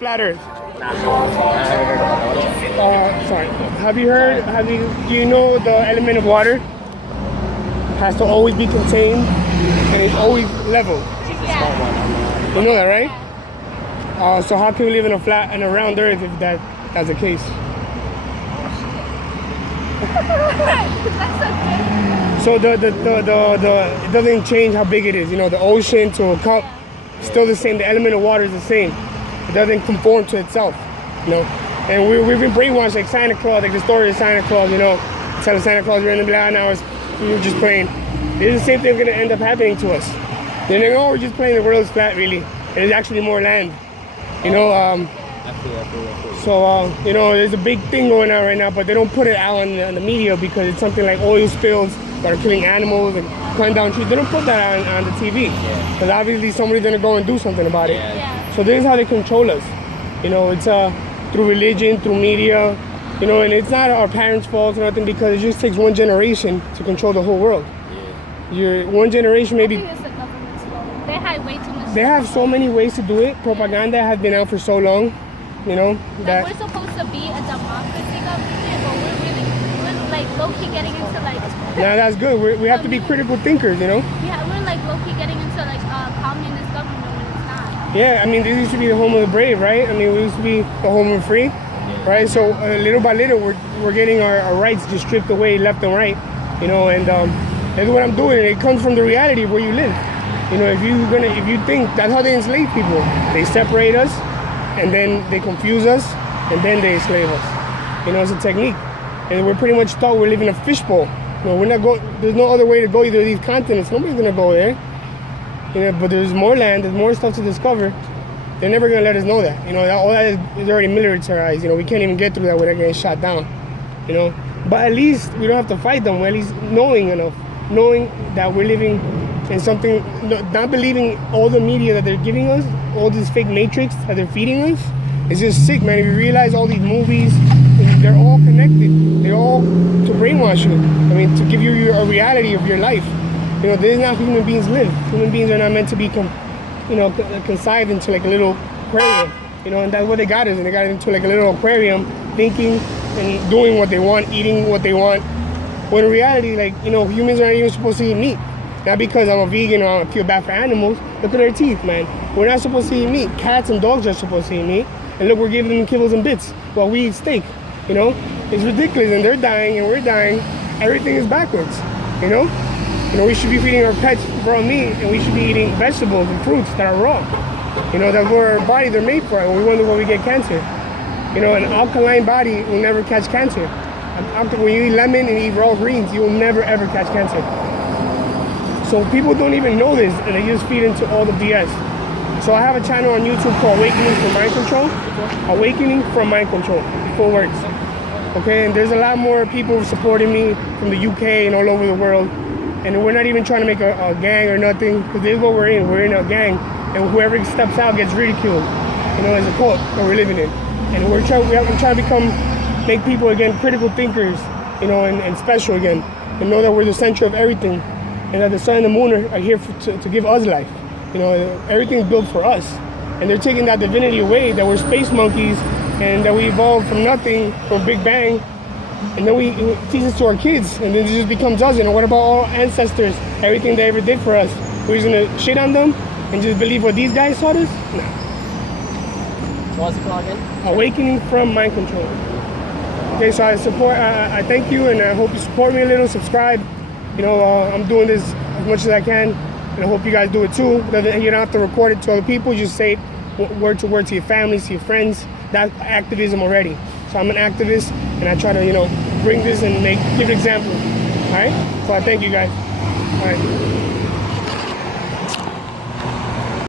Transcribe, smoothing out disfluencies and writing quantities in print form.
Flat Earth. Nah, I haven't heard about that. Sorry. Do you know the element of water has to always be contained and it's always level? You know that, right? So how can we live in a flat and a round Earth if that's the case? So it doesn't change how big it is. You know, the ocean to a cup, still the same. The element of water is the same. It doesn't conform to itself. You know, and we've been brainwashed like Santa Claus, like the story of Santa Claus. You know, telling Santa Claus we're in the black hours, we were just playing. It's the same thing going to end up happening to us. Then they know we're just playing the world's flat, really. There's actually more land. You know. I feel. So, you know, there's a big thing going on right now, but they don't put it out on the media because it's something like oil spills that are killing animals and cutting down trees. They don't put that on the TV because obviously somebody's going to go and do something about it. So this is how they control us. You know, it's through religion, through media, you know, and it's not our parents' fault or nothing because it just takes one generation to control the whole world. One generation maybe. I think it's the government's fault. They hide way too much. They have so many ways to do it. Propaganda has been out for so long. You know that we're supposed to be a democracy government, but we're like low-key getting into like. Yeah, that's good. We have to be critical thinkers, you know. Yeah, we're like low-key getting into like communist government when it's not. Yeah, I mean, this used to be the home of the brave, right? I mean, we used to be the home of the free, right? So little by little, we're getting our rights just stripped away left and right, you know. And that's what I'm doing. It comes from the reality of where you live. You know, if you think that's how they enslave people, they separate us. And then they confuse us, and then they enslave us. You know, it's a technique. And we're pretty much thought we're living in a fishbowl. You know, there's no other way to go either of these continents. Nobody's gonna go there. You know, but there's more land, there's more stuff to discover. They're never gonna let us know that. You know, all that is already militarized. You know, we can't even get through that without getting shot down. You know, but at least we don't have to fight them. We're at least knowing that we're living in something, not believing all the media that they're giving us, all this fake matrix that they're feeding us. It's just sick, man. If you realize all these movies, they're all connected. They're all to brainwash you. I mean, to give you a reality of your life. You know, this is not how human beings live. Human beings are not meant to be, consigned into like a little aquarium. You know, and that's what they got us. And they got into like a little aquarium, thinking and doing what they want, eating what they want. When in reality, like, you know, humans aren't even supposed to eat meat. Not because I'm a vegan or I feel bad for animals. Look at their teeth, man. We're not supposed to eat meat. Cats and dogs are supposed to eat meat. And look, we're giving them kibbles and bits while we eat steak. You know? It's ridiculous. And they're dying and we're dying. Everything is backwards. You know? You know, we should be feeding our pets raw meat and we should be eating vegetables and fruits that are raw. You know, that's what our bodies are made for. And we wonder why we get cancer. You know, an alkaline body will never catch cancer. When you eat lemon and eat raw greens, you will never ever catch cancer. So people don't even know this, and they just feed into all the BS. So I have a channel on YouTube called Awakening from Mind Control. Awakening from Mind Control, 4 words. Okay, and there's a lot more people supporting me from the UK and all over the world. And we're not even trying to make a gang or nothing, because this is what we're in. We're in a gang, and whoever steps out gets ridiculed. You know, as a cult that we're living in. And we're trying to make people again critical thinkers, you know, and special again, and know that we're the center of everything. And that the sun and the moon are here to give us life. You know, everything's built for us. And they're taking that divinity away, that we're space monkeys, and that we evolved from nothing, from Big Bang. And then we teach this to our kids, and then it just becomes us. And what about all ancestors, everything they ever did for us? We're just gonna shit on them and just believe what these guys taught us? No. What's it called again? Awakening from Mind Control. Okay, so I thank you, and I hope you support me a little, subscribe. You know, I'm doing this as much as I can, and I hope you guys do it too. You don't have to record it to other people. Just say it word to word to your families, to your friends. That's activism already. So I'm an activist, and I try to, you know, bring this and give an example. All right? So I thank you guys. All right.